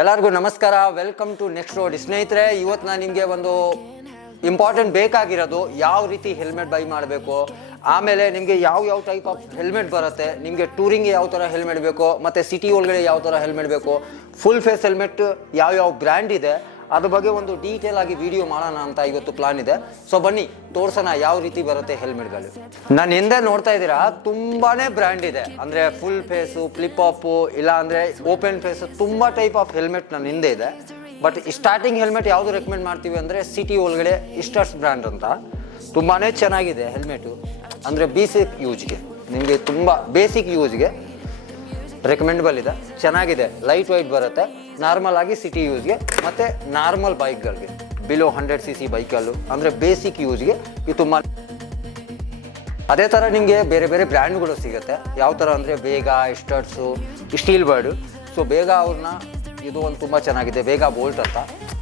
ಎಲ್ಲರಿಗೂ ನಮಸ್ಕಾರ, welcome to next road. ಸ್ನೇಹಿತರೆ, ಇವತ್ತು ನಾನು ನಿಮಗೆ ಒಂದು ಇಂಪಾರ್ಟೆಂಟ್ ಬೇಕಾಗಿರೋದು ಯಾವ ರೀತಿ ಹೆಲ್ಮೆಟ್ ಬೈ ಮಾಡಬೇಕು, ಆಮೇಲೆ ನಿಮಗೆ ಯಾವ ಟೈಪ್ ಆಫ್ ಹೆಲ್ಮೆಟ್ ಬರುತ್ತೆ, ನಿಮಗೆ ಟೂರಿಂಗ್ಗೆ ಯಾವ ಥರ ಹೆಲ್ಮೆಟ್ ಬೇಕು, ಮತ್ತು ಸಿಟಿ ಒಳಗಡೆ ಯಾವ ಥರ ಹೆಲ್ಮೆಟ್ ಬೇಕು, ಫುಲ್ ಫೇಸ್ ಹೆಲ್ಮೆಟ್ ಯಾವ ಬ್ರ್ಯಾಂಡ್ ಇದೆ, ಅದ್ರ ಬಗ್ಗೆ ಒಂದು ಡೀಟೇಲ್ ಆಗಿ ವಿಡಿಯೋ ಮಾಡೋಣ ಅಂತ ಇವತ್ತು ಪ್ಲಾನ್ ಇದೆ. ಸೊ ಬನ್ನಿ ತೋರ್ಸೋಣ ಯಾವ ರೀತಿ ಬರುತ್ತೆ ಹೆಲ್ಮೆಟ್ಗಳು. ನಾನು ಹಿಂದೆ ನೋಡ್ತಾ ಇದ್ದೀರಾ, ತುಂಬಾನೇ ಬ್ರ್ಯಾಂಡ್ ಇದೆ. ಅಂದರೆ ಫುಲ್ ಫೇಸು, ಫ್ಲಿಪ್ ಆಫು, ಇಲ್ಲ ಅಂದರೆ ಓಪನ್ ಫೇಸು, ತುಂಬ ಟೈಪ್ ಆಫ್ ಹೆಲ್ಮೆಟ್ ನನ್ನ ಹಿಂದೆ ಇದೆ. ಬಟ್ ಸ್ಟಾರ್ಟಿಂಗ್ ಹೆಲ್ಮೆಟ್ ಯಾವುದು ರೆಕಮೆಂಡ್ ಮಾಡ್ತೀವಿ ಅಂದರೆ ಸಿಟಿ ಒಳಗಡೆ ಇಸ್ಟರ್ಸ್ ಬ್ರ್ಯಾಂಡ್ ಅಂತ. ತುಂಬಾ ಚೆನ್ನಾಗಿದೆ ಹೆಲ್ಮೆಟು. ಅಂದರೆ ಬೇಸಿಕ್ ಯೂಜ್ಗೆ, ನಿಮಗೆ ತುಂಬ ಬೇಸಿಕ್ ಯೂಜ್ಗೆ ರೆಕಮೆಂಡಬಲ್ ಇದೆ, ಚೆನ್ನಾಗಿದೆ, ಲೈಟ್ ವೈಟ್ ಬರುತ್ತೆ. ನಾರ್ಮಲ್ ಆಗಿ ಸಿಟಿ ಯೂಸ್ಗೆ ಮತ್ತು ನಾರ್ಮಲ್ ಬೈಕ್ಗಳಿಗೆ, ಬಿಲೋ 100cc ಬೈಕಲ್ಲು ಅಂದರೆ ಬೇಸಿಕ್ ಯೂಸ್ಗೆ ಇದು ತುಂಬ. ಅದೇ ಥರ ನಿಮಗೆ ಬೇರೆ ಬೇರೆ ಬ್ರ್ಯಾಂಡ್ಗಳು ಸಿಗುತ್ತೆ. ಯಾವ ಥರ ಅಂದರೆ ಬೇಗ, ಸ್ಟಡ್ಸು, ಸ್ಟೀಲ್ ಬರ್ಡು. ಸೊ ಬೇಗ ಅವ್ರನ್ನ ಇದು ಒಂದು ತುಂಬ ಚೆನ್ನಾಗಿದೆ, ಬೇಗ ಬೋಲ್ಟ್ ಅಂತ.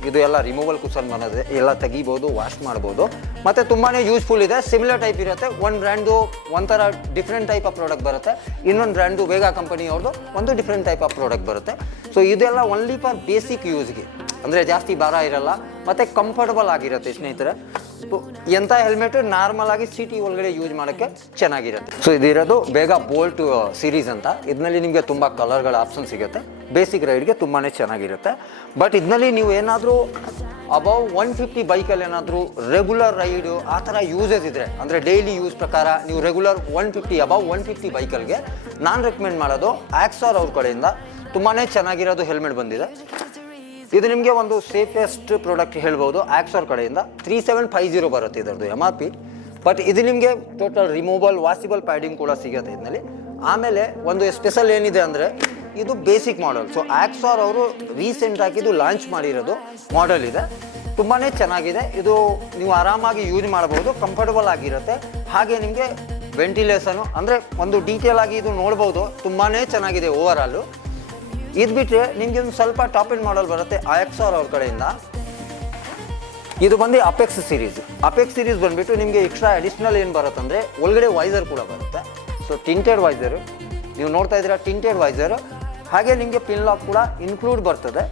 ಇದು ಎಲ್ಲ ರಿಮೂವಲ್ ಕುಷನ್ ಬರೋದೆ, ಎಲ್ಲ ತೆಗಿಬೋದು, ವಾಶ್ ಮಾಡ್ಬೋದು, ಮತ್ತು ತುಂಬಾ ಯೂಸ್ಫುಲ್ ಇದೆ. ಸಿಮಿಲರ್ ಟೈಪ್ ಇರುತ್ತೆ. ಒಂದು ಬ್ರ್ಯಾಂಡು ಒಂಥರ ಡಿಫ್ರೆಂಟ್ ಟೈಪ್ ಆಫ್ ಪ್ರಾಡಕ್ಟ್ ಬರುತ್ತೆ, ಇನ್ನೊಂದು ಬ್ರ್ಯಾಂಡು ಬೇಗ ಕಂಪನಿಯವ್ರದ್ದು ಒಂದು ಡಿಫ್ರೆಂಟ್ ಟೈಪ್ ಆಫ್ ಪ್ರಾಡಕ್ಟ್ ಬರುತ್ತೆ. ಸೊ ಇದೆಲ್ಲ ಓನ್ಲಿ ಫಾರ್ ಬೇಸಿಕ್ ಯೂಸ್ಗೆ, ಅಂದರೆ ಜಾಸ್ತಿ ಭಾರ ಇರಲ್ಲ ಮತ್ತು ಕಂಫರ್ಟಬಲ್ ಆಗಿರುತ್ತೆ ಸ್ನೇಹಿತರೆ. ಎಂಥ ಹೆಲ್ಮೆಟ್ ನಾರ್ಮಲ್ ಆಗಿ ಸಿಟಿ ಒಳಗಡೆ ಯೂಸ್ ಮಾಡೋಕ್ಕೆ ಚೆನ್ನಾಗಿರುತ್ತೆ. ಸೊ ಇದಿರೋದು ಬೇಗ ಬೋಲ್ಟ್ ಸೀರೀಸ್ ಅಂತ. ಇದರಲ್ಲಿ ನಿಮಗೆ ತುಂಬ ಕಲರ್ಗಳ ಆಪ್ಷನ್ ಸಿಗುತ್ತೆ. ಬೇಸಿಕ್ ರೈಡ್ಗೆ ತುಂಬಾ ಚೆನ್ನಾಗಿರುತ್ತೆ. ಬಟ್ ಇದರಲ್ಲಿ ನೀವು ಏನಾದರೂ ಅಬೌವ್ 150 ಬೈಕಲ್ಲಿ ಏನಾದರೂ ರೆಗ್ಯುಲರ್ ರೈಡು ಆ ಥರ ಯೂಸಸ್ ಇದ್ದರೆ, ಅಂದರೆ ಡೈಲಿ ಯೂಸ್ ಪ್ರಕಾರ ನೀವು ರೆಗ್ಯುಲರ್ 150 ಅಬೌವ್ 150 ಬೈಕಲ್ಗೆ ನಾನು ರೆಕಮೆಂಡ್ ಮಾಡೋದು ಆಕ್ಸಾರ್ ಅವ್ರ ಕಡೆಯಿಂದ ತುಂಬಾ ಚೆನ್ನಾಗಿರೋದು ಹೆಲ್ಮೆಟ್ ಬಂದಿದೆ. ಇದು ನಿಮಗೆ ಒಂದು ಸೇಫೆಸ್ಟ್ ಪ್ರಾಡಕ್ಟ್ ಹೇಳ್ಬೋದು. ಆಕ್ಸಾರ್ ಕಡೆಯಿಂದ 3750 ಬರುತ್ತೆ ಇದರದ್ದು MRP. ಬಟ್ ಇದು ನಿಮಗೆ ಟೋಟಲ್ ರಿಮೂವಲ್ ವಾಸಿಬಲ್ ಪ್ಯಾಡಿಂಗ್ ಕೂಡ ಸಿಗುತ್ತೆ ಇದರಲ್ಲಿ. ಆಮೇಲೆ ಒಂದು ಸ್ಪೆಷಲ್ ಏನಿದೆ ಅಂದರೆ ಇದು ಬೇಸಿಕ್ ಮಾಡೆಲ್. ಸೊ ಆಕ್ಸಾರ್ ಅವರು ರೀಸೆಂಟಾಗಿ ಇದು ಲಾಂಚ್ ಮಾಡಿರೋದು ಮಾಡೆಲ್ ಇದೆ, ತುಂಬಾ ಚೆನ್ನಾಗಿದೆ. ಇದು ನೀವು ಆರಾಮಾಗಿ ಯೂಸ್ ಮಾಡ್ಬೋದು, ಕಂಫರ್ಟಬಲ್ ಆಗಿರುತ್ತೆ. ಹಾಗೆ ನಿಮಗೆ ವೆಂಟಿಲೇಷನು, ಅಂದರೆ ಒಂದು ಡೀಟೇಲ್ ಆಗಿ ಇದು ನೋಡ್ಬೋದು, ತುಂಬಾ ಚೆನ್ನಾಗಿದೆ ಓವರಾಲು. ಇದು ಬಿಟ್ಟರೆ ನಿಮಗೆ ಒಂದು ಸ್ವಲ್ಪ ಟಾಪ್ ಎಂಡ್ ಮಾಡಲ್ ಬರುತ್ತೆ ಆಕ್ಸಾರ್ ಅವ್ರ ಕಡೆಯಿಂದ. ಇದು ಬಂದು ಅಪೆಕ್ಸ್ ಸೀರೀಸ್. ಅಪೆಕ್ಸ್ ಸೀರೀಸ್ ಬಂದುಬಿಟ್ಟು ನಿಮಗೆ ಎಕ್ಸ್ಟ್ರಾ ಅಡಿಷ್ನಲ್ ಏನು ಬರುತ್ತೆ ಅಂದರೆ ಒಳಗಡೆ ವೈಸರ್ ಕೂಡ ಬರುತ್ತೆ. ಸೊ ಟಿಂಟೆಡ್ ವೈಸರು ನೀವು ನೋಡ್ತಾ ಇದ್ದೀರಾ, ಟಿಂಟೆಡ್ ವೈಸರು. ಹಾಗೆ ನಿಮಗೆ ಪಿನ್ ಲಾಕ್ ಕೂಡ ಇನ್ಕ್ಲೂಡ್ ಬರ್ತದೆ.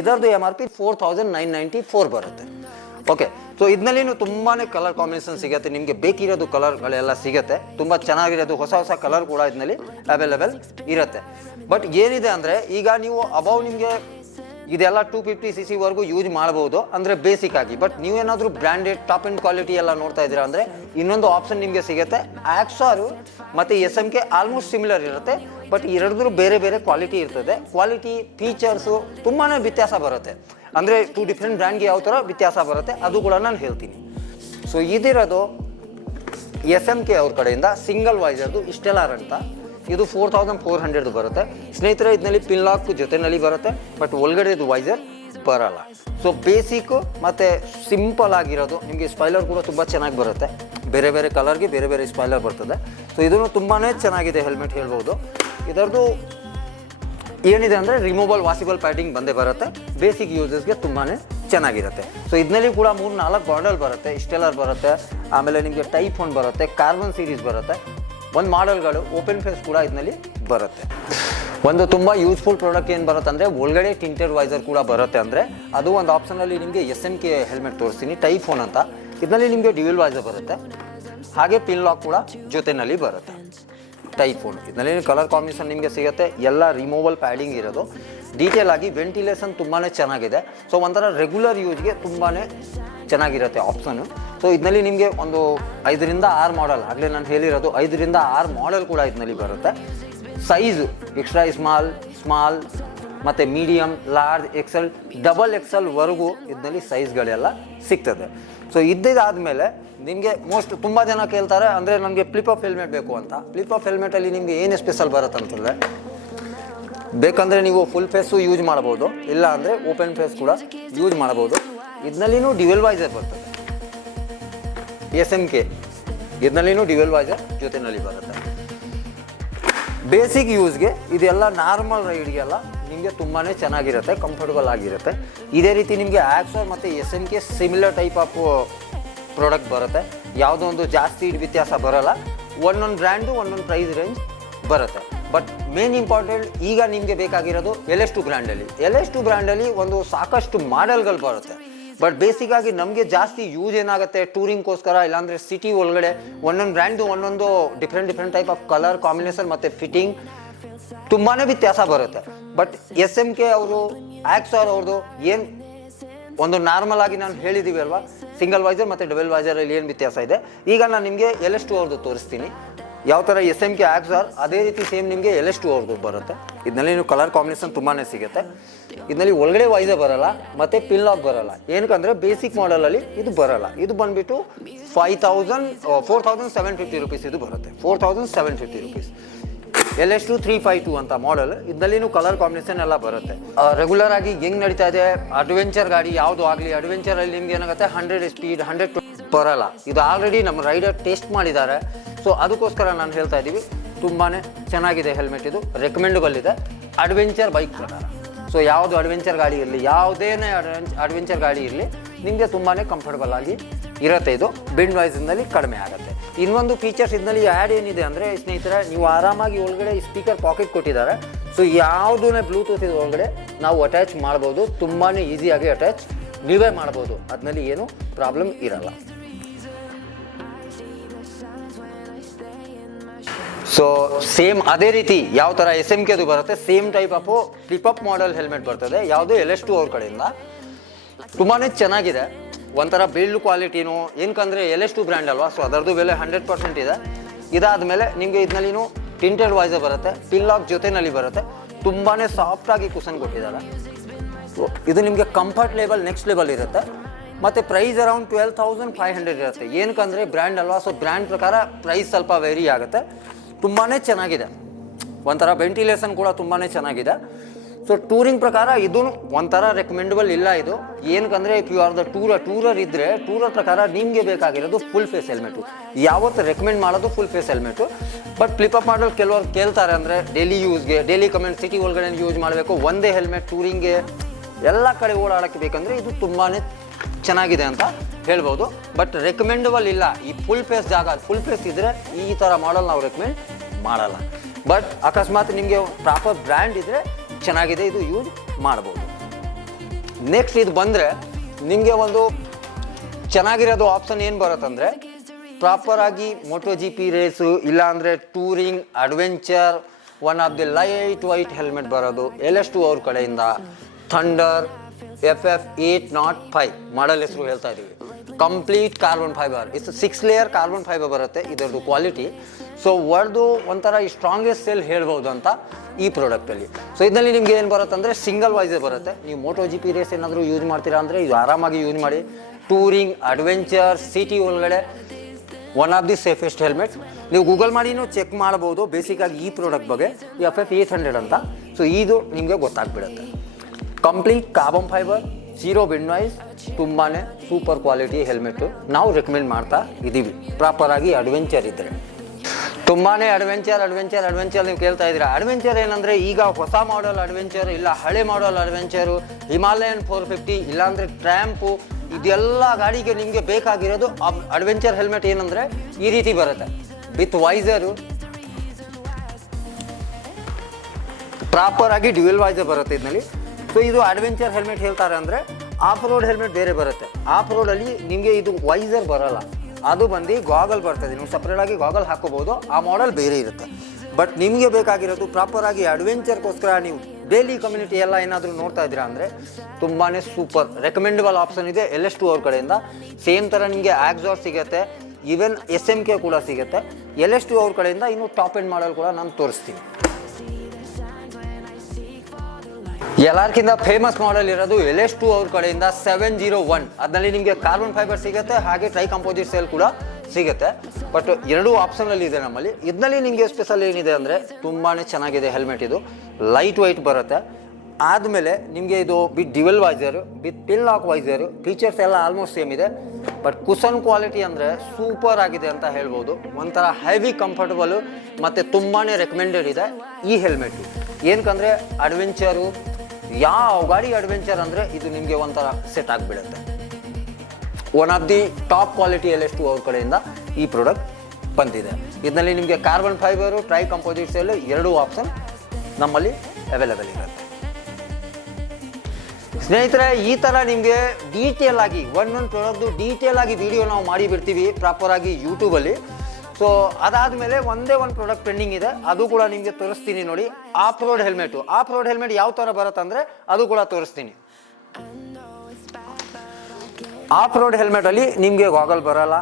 ಇದರದ್ದು MRP 4994 ಬರುತ್ತೆ. ಓಕೆ, ಸೊ ಇದರಲ್ಲಿ ತುಂಬಾ ಕಲರ್ ಕಾಂಬಿನೇಷನ್ ಸಿಗುತ್ತೆ, ನಿಮಗೆ ಬೇಕಿರೋದು ಕಲರ್ಗಳೆಲ್ಲ ಸಿಗುತ್ತೆ. ತುಂಬ ಚೆನ್ನಾಗಿರೋದು ಹೊಸ ಹೊಸ ಕಲರ್ ಕೂಡ ಇದರಲ್ಲಿ ಅವೈಲೇಬಲ್ ಇರುತ್ತೆ. ಬಟ್ ಏನಿದೆ ಅಂದರೆ ಈಗ ನೀವು ಅಬೌವ್ ನಿಮಗೆ ಇದೆಲ್ಲ 250cc ವರೆಗೂ ಯೂಸ್ ಮಾಡ್ಬೋದು, ಅಂದರೆ ಬೇಸಿಕ್ ಆಗಿ. ಬಟ್ ನೀವೇನಾದರೂ ಬ್ರ್ಯಾಂಡೆಡ್ ಟಾಪ್ ಆ್ಯಂಡ್ ಕ್ವಾಲಿಟಿ ಎಲ್ಲ ನೋಡ್ತಾ ಇದ್ದೀರಾ ಅಂದರೆ ಇನ್ನೊಂದು ಆಪ್ಷನ್ ನಿಮಗೆ ಸಿಗುತ್ತೆ. ಆಕ್ಸಾರು ಮತ್ತು SMK ಆಲ್ಮೋಸ್ಟ್ ಸಿಮಿಲರ್ ಇರುತ್ತೆ, ಬಟ್ ಎರಡೂ ಬೇರೆ ಬೇರೆ ಕ್ವಾಲಿಟಿ ಇರ್ತದೆ. ಕ್ವಾಲಿಟಿ ಫೀಚರ್ಸು ತುಂಬಾ ವ್ಯತ್ಯಾಸ ಬರುತ್ತೆ. ಅಂದರೆ 2 ಡಿಫ್ರೆಂಟ್ ಬ್ರ್ಯಾಂಡ್ಗೆ ಯಾವ ಥರ ವ್ಯತ್ಯಾಸ ಬರುತ್ತೆ ಅದು ಕೂಡ ನಾನು ಹೇಳ್ತೀನಿ. ಸೊ ಇದಿರೋದು SMK ಅವ್ರ ಕಡೆಯಿಂದ ಸಿಂಗಲ್ ವೈಸರ್ದು ಸ್ಟೆಲಾರ್ ಅಂತ. ಇದು 4400 ಬರುತ್ತೆ ಸ್ನೇಹಿತರೆ. ಇದರಲ್ಲಿ ಪಿನ್ ಲಾಕ್ ಜೊತೆಯಲ್ಲಿ ಬರುತ್ತೆ, ಬಟ್ ಒಳಗಡೆ ಇದು ವೈಸರ್ ಬರಲ್ಲ. ಸೊ ಬೇಸಿಕ್ಕು ಮತ್ತು ಸಿಂಪಲ್ ಆಗಿರೋದು. ನಿಮಗೆ ಸ್ಪೈಲರ್ ಕೂಡ ತುಂಬ ಚೆನ್ನಾಗಿ ಬರುತ್ತೆ, ಬೇರೆ ಬೇರೆ ಕಲರ್ಗೆ ಬೇರೆ ಬೇರೆ ಸ್ಪೈಲರ್ ಬರ್ತದೆ. ಸೊ ಇದನ್ನು ತುಂಬಾ ಚೆನ್ನಾಗಿದೆ ಹೆಲ್ಮೆಟ್ ಹೇಳ್ಬೋದು. ಇದರದ್ದು ಏನಿದೆ ಅಂದರೆ ರಿಮೂವಲ್ ವಾಸಿಬಲ್ ಪ್ಯಾಡಿಂಗ್ ಬಂದೇ ಬರುತ್ತೆ. ಬೇಸಿಕ್ ಯೂಸಸ್ಗೆ ತುಂಬಾ ಚೆನ್ನಾಗಿರುತ್ತೆ. ಸೊ ಇದರಲ್ಲಿ ಕೂಡ 3-4 ಮಾಡೆಲ್ ಬರುತ್ತೆ. ಸ್ಟೆಲಾರ್ ಬರುತ್ತೆ, ಆಮೇಲೆ ನಿಮಗೆ ಟೈಪ್ 1 ಬರುತ್ತೆ, ಕಾರ್ಬನ್ ಸೀರೀಸ್ ಬರುತ್ತೆ, ಒಂದು ಮಾಡೆಲ್ಗಳು ಓಪನ್ ಫೇಸ್ ಕೂಡ ಇದರಲ್ಲಿ ಬರುತ್ತೆ. ಒಂದು ತುಂಬ ಯೂಸ್ಫುಲ್ ಪ್ರಾಡಕ್ಟ್ ಏನು ಬರುತ್ತೆ ಅಂದರೆ ಒಳಗಡೆ ಟಿಂಟೆಡ್ ವೈಸರ್ ಕೂಡ ಬರುತ್ತೆ. ಅಂದರೆ ಅದು ಒಂದು ಆಪ್ಷನಲ್ಲಿ ನಿಮಗೆ SMK ಹೆಲ್ಮೆಟ್ ತೋರಿಸ್ತೀನಿ, ಟೈಪ್ 1 ಅಂತ. ಇದರಲ್ಲಿ ನಿಮಗೆ ಡ್ಯುಯಲ್ ವೈಸರ್ ಬರುತ್ತೆ, ಹಾಗೆ ಪಿನ್ ಲಾಕ್ ಕೂಡ ಜೊತೆಯಲ್ಲಿ ಬರುತ್ತೆ. ಟೈಪ್ 1 ಇದರಲ್ಲಿ ಕಲರ್ ಕಾಂಬಿನೇಷನ್ ನಿಮಗೆ ಸಿಗುತ್ತೆ, ಎಲ್ಲ ರಿಮೂವಲ್ ಪ್ಯಾಡಿಂಗ್ ಇರೋದು. ಡೀಟೇಲ್ ಆಗಿ ವೆಂಟಿಲೇಷನ್ ತುಂಬಾ ಚೆನ್ನಾಗಿದೆ. ಸೊ ಒಂಥರ ರೆಗ್ಯುಲರ್ ಯೂಸ್ಗೆ ತುಂಬಾ ಚೆನ್ನಾಗಿರುತ್ತೆ ಆಪ್ಷನು. ಸೊ ಇದರಲ್ಲಿ ನಿಮಗೆ ಒಂದು 5ರಿಂದ 6 ಮಾಡೆಲ್, ಆಗಲೇ ನಾನು ಹೇಳಿರೋದು 5ರಿಂದ 6 ಮಾಡೆಲ್ ಕೂಡ ಇದರಲ್ಲಿ ಬರುತ್ತೆ. ಸೈಜು ಎಕ್ಸ್ಟ್ರಾ ಸ್ಮಾಲ್ ಮತ್ತು ಮೀಡಿಯಮ್, ಲಾರ್ಜ್, XL, XXL ವರೆಗೂ ಇದರಲ್ಲಿ ಸೈಜ್ಗಳೆಲ್ಲ ಸಿಗ್ತದೆ. ಸೊ ಇದ್ದಾದಮೇಲೆ ನಿಮಗೆ ತುಂಬ ಜನ ಕೇಳ್ತಾರೆ ಅಂದರೆ ನನಗೆ ಫ್ಲಿಪ್ ಆಫ್ ಹೆಲ್ಮೆಟ್ ಬೇಕು ಅಂತ. ಫ್ಲಿಪ್ ಆಫ್ ಹೆಲ್ಮೆಟಲ್ಲಿ ನಿಮಗೆ ಏನು ಸ್ಪೆಷಲ್ ಬರುತ್ತೆ ಅಂತಂದರೆ, ಬೇಕಂದರೆ ನೀವು ಫುಲ್ ಫೇಸು ಯೂಸ್ ಮಾಡ್ಬೋದು, ಇಲ್ಲ ಅಂದರೆ ಓಪನ್ ಫೇಸ್ ಕೂಡ ಯೂಸ್ ಮಾಡ್ಬೋದು. ಇದರಲ್ಲಿನೂ ಡ್ಯುಯಲ್ ವೈಸರ್ ಬರ್ತದೆ SMK. ಇದರಲ್ಲಿನೂ ಡ್ಯುಯಲ್ ವೈಸರ್ ಜೊತೆಯಲ್ಲಿ ಬರುತ್ತೆ. ಬೇಸಿಕ್ ಯೂಸ್ಗೆ ಇದೆಲ್ಲ ನಾರ್ಮಲ್ ರೈಡ್ಗೆಲ್ಲ ನಿಮಗೆ ತುಂಬಾ ಚೆನ್ನಾಗಿರುತ್ತೆ, ಕಂಫರ್ಟಬಲ್ ಆಗಿರುತ್ತೆ. ಇದೇ ರೀತಿ ನಿಮಗೆ ಆಕ್ಸಾರ್ ಮತ್ತು SMK similar type of product ಬರುತ್ತೆ. ಯಾವುದೋ ಒಂದು ಜಾಸ್ತಿ ವ್ಯತ್ಯಾಸ ಬರೋಲ್ಲ. ಒಂದೊಂದು ಬ್ರ್ಯಾಂಡು ಒಂದೊಂದು ಪ್ರೈಸ್ ರೇಂಜ್ ಬರುತ್ತೆ. ಬಟ್ ಮೇನ್ ಇಂಪಾರ್ಟೆಂಟ್ ಈಗ ನಿಮಗೆ ಬೇಕಾಗಿರೋದು LS2 ಬ್ರ್ಯಾಂಡಲ್ಲಿ. LS2 ಬ್ರ್ಯಾಂಡಲ್ಲಿ ಒಂದು ಸಾಕಷ್ಟು ಮಾಡೆಲ್ಗಳು ಬರುತ್ತೆ. ಬಟ್ ಬೇಸಿಕ್ಕಾಗಿ ನಮಗೆ ಜಾಸ್ತಿ ಯೂಸ್ ಏನಾಗುತ್ತೆ ಟೂರಿಂಗ್ಗೋಸ್ಕರ, ಇಲ್ಲಾಂದರೆ ಸಿಟಿ ಒಳಗಡೆ ಒಂದೊಂದು ಬ್ರ್ಯಾಂಡು ಒಂದೊಂದು different type of colour combination ಮತ್ತು ಫಿಟ್ಟಿಂಗ್ ತುಂಬಾ ವ್ಯತ್ಯಾಸ ಬರುತ್ತೆ. ಬಟ್ SMK ಅವರು ಆಕ್ಸಾರ್ ಅವ್ರದ್ದು ಏನು ಒಂದು ನಾರ್ಮಲ್ ಆಗಿ ನಾನು ಹೇಳಿದ್ದೀವಿ ಅಲ್ವಾ, ಸಿಂಗಲ್ ವೈಸರ್ ಮತ್ತು ಡಬಲ್ ವೈಸರಲ್ಲಿ ಏನು ವ್ಯತ್ಯಾಸ ಇದೆ. ಈಗ ನಾನು ನಿಮಗೆ LS2 ಅವ್ರದ್ದು ತೋರಿಸ್ತೀನಿ. ಯಾವ ಥರ SMK ಆಕ್ಸಾರ್ ಅದೇ ರೀತಿ ಸೇಮ್ ನಿಮಗೆ LS2 ಅವ್ರದ್ದು ಬರುತ್ತೆ. ಇದರಲ್ಲಿ ನೀವು ಕಲರ್ ಕಾಂಬಿನೇಷನ್ ತುಂಬಾ ಸಿಗುತ್ತೆ. ಇದರಲ್ಲಿ ಒಳಗಡೆ ವೈಸರ್ ಬರೋಲ್ಲ ಮತ್ತು ಪಿನ್ ಲಾಕ್ ಬರೋಲ್ಲ. ಏನಕ್ಕಂದರೆ ಬೇಸಿಕ್ ಮಾಡಲಲ್ಲಿ ಇದು ಬರೋಲ್ಲ. ಇದು ಬಂದುಬಿಟ್ಟು 4750 ರುಪೀಸ್ ಇದು ಬರುತ್ತೆ. 4750 ರುಪೀಸ್ LS2 352 ಅಂತ ಮಾಡಲ್. ಇದರಲ್ಲಿ ಕಲರ್ ಕಾಂಬಿನೇಷನ್ ಎಲ್ಲ ಬರುತ್ತೆ. ರೆಗ್ಯುಲರ್ ಆಗಿ ಹೆಂಗೆ ನಡೀತಾ ಇದೆ ಅಡ್ವೆಂಚರ್ ಗಾಡಿ ಯಾವುದು ಆಗಲಿ, ಅಡ್ವೆಂಚರಲ್ಲಿ ನಿಮ್ಗೆ ಏನಾಗುತ್ತೆ 100 ಸ್ಪೀಡ್ 100 ಬರೋಲ್ಲ. ಇದು ಆಲ್ರೆಡಿ ನಮ್ಮ ರೈಡರ್ ಟೆಸ್ಟ್ ಮಾಡಿದ್ದಾರೆ. ಸೊ ಅದಕ್ಕೋಸ್ಕರ ನಾನು ಹೇಳ್ತಾ ಇದ್ದೀವಿ, ತುಂಬಾ ಚೆನ್ನಾಗಿದೆ ಹೆಲ್ಮೆಟ್. ಇದು ರೆಕಮೆಂಡಬಲ್ ಇದೆ ಅಡ್ವೆಂಚರ್ ಬೈಕ್ ಪ್ರಕಾರ. ಸೊ ಯಾವುದು ಅಡ್ವೆಂಚರ್ ಗಾಡಿ ಇರಲಿ, ಯಾವುದೇನೇ ಅಡ್ವೆಂಚರ್ ಗಾಡಿ ಇರಲಿ, ನಿಮಗೆ ತುಂಬಾ ಕಂಫರ್ಟಬಲ್ ಆಗಿ ಇರುತ್ತೆ. ಇದು ಬೆಂಡ್ ವೈಸ್ನಲ್ಲಿ ಕಡಿಮೆ ಆಗುತ್ತೆ. ಇನ್ನೊಂದು ಫೀಚರ್ಸ್ ಇದರಲ್ಲಿ ಆ್ಯಡ್ ಏನಿದೆ ಅಂದರೆ ಸ್ನೇಹಿತರೆ, ನೀವು ಆರಾಮಾಗಿ ಒಳಗಡೆ ಸ್ಪೀಕರ್ ಪಾಕೆಟ್ ಕೊಟ್ಟಿದ್ದಾರೆ. ಸೊ ಯಾವುದೂ ಬ್ಲೂಟೂತ್ ಇದು ಒಳಗಡೆ ನಾವು ಅಟ್ಯಾಚ್ ಮಾಡ್ಬೋದು. ತುಂಬಾ ಈಸಿಯಾಗಿ ಅಟ್ಯಾಚ್ ನೀವೇ ಮಾಡ್ಬೋದು. ಅದರಲ್ಲಿ ಏನು ಪ್ರಾಬ್ಲಮ್ ಇರಲ್ಲ. ಸೊ ಸೇಮ್ ಅದೇ ರೀತಿ ಯಾವ ಥರ SMK ಅದು ಬರುತ್ತೆ, same type of flip model helmet ಬರ್ತದೆ. ಯಾವುದು LS2 ಅವ್ರ ಕಡೆಯಿಂದ ತುಂಬಾ ಚೆನ್ನಾಗಿದೆ. ಒಂಥರ ಬಿಲ್ಡ್ ಕ್ವಾಲಿಟಿನೂ, ಏನಕ್ಕಂದರೆ LS2 ಬ್ರ್ಯಾಂಡ್ ಅಲ್ವಾ, ಸೊ ಅದರದ್ದು ಬೆಲೆ 100% ಇದೆ. ಇದಾದಮೇಲೆ ನಿಮಗೆ ಇದರಲ್ಲಿನೂ ಟಿಂಟೆಡ್ ವೈಸರ್ ಬರುತ್ತೆ, ಪಿನ್ ಲಾಕ್ ಜೊತೆಯಲ್ಲಿ ಬರುತ್ತೆ. ತುಂಬಾ ಸಾಫ್ಟಾಗಿ ಕುಷನ್ ಕೊಟ್ಟಿದ್ದಾರೆ. ಸೊ ಇದು ನಿಮಗೆ ಕಂಫರ್ಟ್ ಲೆವೆಲ್ ನೆಕ್ಸ್ಟ್ ಲೆವೆಲ್ ಇರುತ್ತೆ. ಮತ್ತು ಪ್ರೈಸ್ ಅರೌಂಡ್ 12,500 ಇರುತ್ತೆ. ಏನಕ್ಕಂದರೆ ಬ್ರ್ಯಾಂಡ್ ಅಲ್ವಾ, ಸೊ ಬ್ರ್ಯಾಂಡ್ ಪ್ರಕಾರ ಪ್ರೈಸ್ ಸ್ವಲ್ಪ ವೇರಿ ಆಗುತ್ತೆ. ತುಂಬಾ ಚೆನ್ನಾಗಿದೆ. ಒಂಥರ ವೆಂಟಿಲೇಷನ್ ಕೂಡ ತುಂಬಾ ಚೆನ್ನಾಗಿದೆ. ಸೊ ಟೂರಿಂಗ್ ಪ್ರಕಾರ ಇದು ಒಂಥರ ರೆಕಮೆಂಡಬಲ್ ಇಲ್ಲ. ಇದು ಏನಕ್ಕಂದರೆ if you are the tourer ಇದ್ದರೆ, ಟೂರರ್ ಪ್ರಕಾರ ನಿಮಗೆ ಬೇಕಾಗಿರೋದು ಫುಲ್ ಫೇಸ್ ಹೆಲ್ಮೆಟು. ಯಾವತ್ತು ರೆಕಮೆಂಡ್ ಮಾಡೋದು full face helmet. But flip model ಕೆಲವರು ಕೇಳ್ತಾರೆ ಅಂದರೆ ಡೈಲಿ ಯೂಸ್ಗೆ, ಡೈಲಿ ಕಮೆಂಟ್ ಸಿಟಿ ಒಳಗಡೆ ಯೂಸ್ ಮಾಡಬೇಕು, ಒಂದೇ ಹೆಲ್ಮೆಟ್ ಟೂರಿಂಗ್ಗೆ ಎಲ್ಲ ಕಡೆ ಓಡಾಡೋಕ್ಕೆ ಬೇಕಂದರೆ ಇದು ತುಂಬಾ ಚೆನ್ನಾಗಿದೆ ಅಂತ ಹೇಳ್ಬೋದು. ಬಟ್ ರೆಕಮೆಂಡಬಲ್ ಇಲ್ಲ. ಈ ಫುಲ್ ಫೇಸ್ ಇದ್ದರೆ ಈ ಥರ ಮಾಡಲ್ ನಾವು ರೆಕಮೆಂಡ್ ಮಾಡಲ್ಲ. ಬಟ್ ಅಕಸ್ಮಾತ್ ನಿಮಗೆ ಪ್ರಾಪರ್ ಬ್ರ್ಯಾಂಡ್ ಇದ್ದರೆ ಚೆನ್ನಾಗಿದೆ, ಇದು ಯೂಸ್ ಮಾಡ್ಬೋದು. ನೆಕ್ಸ್ಟ್ ಇದು ಬಂದರೆ ನಿಮಗೆ ಒಂದು ಚೆನ್ನಾಗಿರೋದು ಆಪ್ಷನ್ ಏನು ಬರುತ್ತಂದರೆ, ಪ್ರಾಪರಾಗಿ MotoGP ರೇಸು ಇಲ್ಲಾಂದರೆ touring adventure one of the light white helmet ಬರೋದು LS2 ಅವ್ರ ಕಡೆಯಿಂದ ಥಂಡರ್ FF805 ಮಾಡಲ್ ಹೆಸರು ಹೇಳ್ತಾ ಇದ್ದೀವಿ. Complete carbon fibre, it's 6 layer carbon fibre ಬರುತ್ತೆ ಇದರದ್ದು ಕ್ವಾಲಿಟಿ. ಸೊ ವರ್ದು ಒಂಥರ ಈ ಸ್ಟ್ರಾಂಗೆಸ್ಟ್ ಸೆಲ್ ಹೇಳ್ಬೋದು ಅಂತ ಈ ಪ್ರಾಡಕ್ಟಲ್ಲಿ. ಸೊ ಇದರಲ್ಲಿ ನಿಮ್ಗೆ ಏನು ಬರುತ್ತೆ ಅಂದರೆ ಸಿಂಗಲ್ ವೈಸರ್ ಬರುತ್ತೆ. ನೀವು MotoGP ರೇಸ್ ಏನಾದರೂ ಯೂಸ್ ಮಾಡ್ತೀರಾ ಅಂದರೆ ಇದು ಆರಾಮಾಗಿ ಯೂಸ್ ಮಾಡಿ. ಟೂರಿಂಗ್ ಅಡ್ವೆಂಚರ್ ಸಿಟಿ ಒಳಗಡೆ one of the safest helmets. ನೀವು ಗೂಗಲ್ ಮಾಡಿನೂ ಚೆಕ್ ಮಾಡ್ಬೋದು ಬೇಸಿಕ್ಕಾಗಿ ಈ ಪ್ರಾಡಕ್ಟ್ ಬಗ್ಗೆ, ಈ FF800 ಅಂತ. ಸೊ ಇದು ನಿಮಗೆ ಗೊತ್ತಾಗ್ಬಿಡುತ್ತೆ. Complete carbon fibre, zero bend noise, ತುಂಬಾ ಸೂಪರ್ ಕ್ವಾಲಿಟಿ ಹೆಲ್ಮೆಟ್ಟು ನಾವು ರೆಕಮೆಂಡ್ ಮಾಡ್ತಾ ಇದ್ದೀವಿ ಪ್ರಾಪರಾಗಿ ಅಡ್ವೆಂಚರ್ ಇದ್ದರೆ. ತುಂಬಾ ಅಡ್ವೆಂಚರ್ ನೀವು ಕೇಳ್ತಾ ಇದ್ದೀರಾ. ಅಡ್ವೆಂಚರ್ ಏನಂದರೆ ಈಗ ಹೊಸ ಮಾಡಲ್ ಅಡ್ವೆಂಚರ್ ಇಲ್ಲ ಹಳೆ ಮಾಡಲ್ ಅಡ್ವೆಂಚರು, ಹಿಮಾಲಯನ್ 450 ಇಲ್ಲಾಂದರೆ ಟ್ರ್ಯಾಂಪು, ಇದೆಲ್ಲ ಗಾಡಿಗೆ ನಿಮಗೆ ಬೇಕಾಗಿರೋದು ಅಡ್ವೆಂಚರ್ ಹೆಲ್ಮೆಟ್. ಏನಂದರೆ ಈ ರೀತಿ ಬರುತ್ತೆ ವಿತ್ ವೈಸರು, ಪ್ರಾಪರಾಗಿ ಡ್ಯುಯಲ್ ವೈಸರ್ ಬರುತ್ತೆ ಇದರಲ್ಲಿ. ಸೊ ಇದು ಅಡ್ವೆಂಚರ್ ಹೆಲ್ಮೆಟ್ ಹೇಳ್ತಾರೆ ಅಂದರೆ ಆಫ್ ರೋಡ್ ಹೆಲ್ಮೆಟ್ ಬೇರೆ ಬರುತ್ತೆ. ಆಫ್ ರೋಡಲ್ಲಿ ನಿಮಗೆ ಇದು ವೈಸರ್ ಬರೋಲ್ಲ, ಅದು ಬಂದು ಗಾಗಲ್ ಬರ್ತದೆ. ನೀವು ಸಪ್ರೇಟಾಗಿ ಗಾಗಲ್ ಹಾಕೋಬೋದು, ಆ ಮಾಡಲ್ ಬೇರೆ ಇರುತ್ತೆ. ಬಟ್ ನಿಮಗೆ ಬೇಕಾಗಿರೋದು ಪ್ರಾಪರಾಗಿ ಅಡ್ವೆಂಚರ್ಗೋಸ್ಕರ ನೀವು ಡೈಲಿ ಕಮ್ಯುನಿಟಿ ಎಲ್ಲ ಏನಾದರೂ ನೋಡ್ತಾ ಇದ್ದೀರಾ ಅಂದರೆ ತುಂಬಾ ಸೂಪರ್ ರೆಕಮೆಂಡಬಲ್ ಆಪ್ಷನ್ ಇದೆ LS2 ಅವ್ರ ಕಡೆಯಿಂದ. ಸೇಮ್ ಥರ ನಿಮಗೆ ಆಕ್ಸಾರ್ ಸಿಗುತ್ತೆ, ಈವನ್ SMK ಕೂಡ ಸಿಗುತ್ತೆ. LS2 ಅವ್ರ ಕಡೆಯಿಂದ ಇನ್ನೂ ಟಾಪ್ ಎಂಡ್ ಮಾಡಲ್ ಕೂಡ ನಾನು ತೋರಿಸ್ತೀನಿ. ಎಲ್ಲರ್ಕಿಂತ ಫೇಮಸ್ ಮಾಡಲ್ ಇರೋದು LS2 ಅವ್ರ ಕಡೆಯಿಂದ 701. ಅದರಲ್ಲಿ ನಿಮಗೆ ಕಾರ್ಬನ್ ಫೈಬರ್ ಸಿಗುತ್ತೆ, ಹಾಗೆ ಟ್ರೈ ಕಂಪೋಸಿಟ್ ಸೆಲ್ ಕೂಡ ಸಿಗುತ್ತೆ. ಬಟ್ ಎರಡೂ ಆಪ್ಷನಲ್ಲಿ ಇದೆ ನಮ್ಮಲ್ಲಿ. ಇದರಲ್ಲಿ ನಿಮಗೆ ಸ್ಪೆಷಲ್ ಏನಿದೆ ಅಂದರೆ ತುಂಬಾ ಚೆನ್ನಾಗಿದೆ ಹೆಲ್ಮೆಟ್. ಇದು ಲೈಟ್ ವೈಟ್ ಬರುತ್ತೆ. ಆದಮೇಲೆ ನಿಮಗೆ ಇದು with dual visor, with pin lock visor, features ಎಲ್ಲ ಆಲ್ಮೋಸ್ಟ್ ಸೇಮ್ ಇದೆ. ಬಟ್ ಕುಷನ್ ಕ್ವಾಲಿಟಿ ಅಂದರೆ ಸೂಪರ್ ಆಗಿದೆ ಅಂತ ಹೇಳ್ಬೋದು. ಒಂಥರ ಹೆವಿ ಕಂಫರ್ಟಬಲು ಮತ್ತು ತುಂಬಾ ರೆಕಮೆಂಡೆಡ್ ಇದೆ ಈ ಹೆಲ್ಮೆಟ್ಟು. ಏನಕ್ಕಂದರೆ ಅಡ್ವೆಂಚರು, ಯಾವ ಗಾಡಿ ಅಡ್ವೆಂಚರ್ ಅಂದರೆ ಇದು ನಿಮಗೆ ಒಂಥರ ಸೆಟ್ ಆಗಿಬಿಡುತ್ತೆ. One of the top quality LS2 ಅವ್ರ ಕಡೆಯಿಂದ ಈ ಪ್ರಾಡಕ್ಟ್ ಬಂದಿದೆ. ಇದರಲ್ಲಿ ನಿಮಗೆ carbon fibre try composite sale ಎರಡೂ ಆಪ್ಷನ್ ನಮ್ಮಲ್ಲಿ ಅವೈಲೇಬಲ್ ಇರುತ್ತೆ ಸ್ನೇಹಿತರೆ. ಈ ಥರ ನಿಮಗೆ ಡೀಟೇಲ್ ಆಗಿ ಒಂದೊಂದು ಪ್ರಾಡಕ್ಟ್ದು ಡೀಟೇಲ್ ಆಗಿ ವಿಡಿಯೋ ನಾವು ಮಾಡಿ ಬಿಡ್ತೀವಿ ಪ್ರಾಪರಾಗಿ ಯೂಟ್ಯೂಬಲ್ಲಿ. ಸೊ ಅದಾದಮೇಲೆ ಒಂದೇ ಒಂದು ಪ್ರಾಡಕ್ಟ್ ಪೆಂಡಿಂಗ್ ಇದೆ, ಅದು ಕೂಡ ನಿಮಗೆ ತೋರಿಸ್ತೀನಿ ನೋಡಿ. Of road helmet, of road helmet ಯಾವ ಥರ ಬರುತ್ತೆ ಅಂದರೆ ಅದು ಕೂಡ ತೋರಿಸ್ತೀನಿ. ಆಫ್ ರೋಡ್ ಹೆಲ್ಮೆಟಲ್ಲಿ ನಿಮಗೆ ಗಾಗಲ್ ಬರೋಲ್ಲ,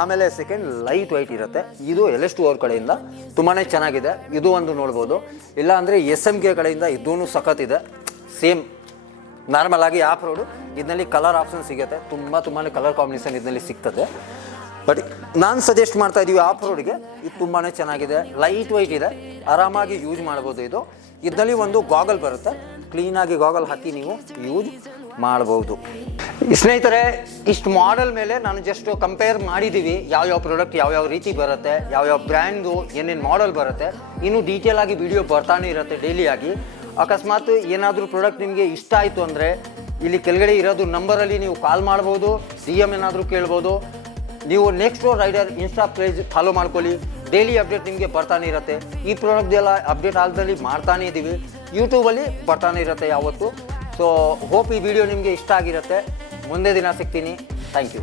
ಆಮೇಲೆ ಸೆಕೆಂಡ್ ಲೈಟ್ ವೈಟ್ ಇರುತ್ತೆ. ಇದು LS2 ಅವ್ರ ಕಡೆಯಿಂದ ತುಂಬಾ ಚೆನ್ನಾಗಿದೆ, ಇದು ಒಂದು ನೋಡ್ಬೋದು. ಇಲ್ಲ ಅಂದರೆ SMK ಕಡೆಯಿಂದ ಇದೂ ಸಖತ್ತಿದೆ, ಸೇಮ್ ನಾರ್ಮಲ್ ಆಗಿ ಆಫ್ ರೋಡು. ಇದರಲ್ಲಿ ಕಲರ್ ಆಪ್ಷನ್ ಸಿಗುತ್ತೆ, ತುಂಬಾ ಕಲರ್ ಕಾಂಬಿನೇಷನ್ ಇದರಲ್ಲಿ ಸಿಗ್ತದೆ. ಬಟ್ ನಾನು ಸಜೆಸ್ಟ್ ಮಾಡ್ತಾ ಇದ್ದೀವಿ ಆಫ್ ರೋಡ್ಗೆ, ಇದು ತುಂಬಾ ಚೆನ್ನಾಗಿದೆ, ಲೈಟ್ ವೈಟ್ ಇದೆ, ಆರಾಮಾಗಿ ಯೂಸ್ ಮಾಡ್ಬೋದು. ಇದರಲ್ಲಿ ಒಂದು ಗಾಗಲ್ ಬರುತ್ತೆ, ಕ್ಲೀನಾಗಿ ಗಾಗಲ್ ಹಾಕಿ ನೀವು ಯೂಸ್ ಮಾಡ್ಬೋದು. ಸ್ನೇಹಿತರೆ, ಇಷ್ಟು ಮಾಡೆಲ್ ಮೇಲೆ ನಾನು ಜಸ್ಟ್ ಕಂಪೇರ್ ಮಾಡಿದ್ದೀವಿ, ಯಾವ್ಯಾವ ಪ್ರಾಡಕ್ಟ್ ಯಾವ್ಯಾವ ರೀತಿ ಬರುತ್ತೆ, ಯಾವ್ಯಾವ ಬ್ರ್ಯಾಂಡ್ದು ಏನೇನು ಮಾಡೆಲ್ ಬರುತ್ತೆ. ಇನ್ನೂ ಡೀಟೇಲ್ ಆಗಿ ವಿಡಿಯೋ ಬರ್ತಾನೆ ಇರುತ್ತೆ ಡೈಲಿಯಾಗಿ. ಅಕಸ್ಮಾತ್ ಏನಾದರೂ ಪ್ರಾಡಕ್ಟ್ ನಿಮಗೆ ಇಷ್ಟ ಆಯಿತು ಅಂದರೆ ಇಲ್ಲಿ ಕೆಳಗಡೆ ಇರೋದು ನಂಬರಲ್ಲಿ ನೀವು ಕಾಲ್ ಮಾಡ್ಬೋದು, DM ಏನಾದರೂ ಕೇಳ್ಬೋದು. ನೀವು next rider insta page follow ಮಾಡ್ಕೊಳ್ಳಿ, ಡೈಲಿ ಅಪ್ಡೇಟ್ ನಿಮಗೆ ಬರ್ತಾನೆ ಇರುತ್ತೆ. ಈ ಪ್ರಾಡಕ್ಟ್ದೆಲ್ಲ ಅಪ್ಡೇಟ್ ಆಗದಲ್ಲಿ ಮಾಡ್ತಾನೆ ಇದ್ದೀವಿ, ಯೂಟ್ಯೂಬಲ್ಲಿ ಬರ್ತಾನೆ ಇರುತ್ತೆ ಯಾವತ್ತು. ಸೊ ಹೋಪ್ ಈ ವಿಡಿಯೋ ನಿಮಗೆ ಇಷ್ಟ ಆಗಿರುತ್ತೆ. ಮುಂದೆ ದಿನ ಸಿಗ್ತೀನಿ. Thank you.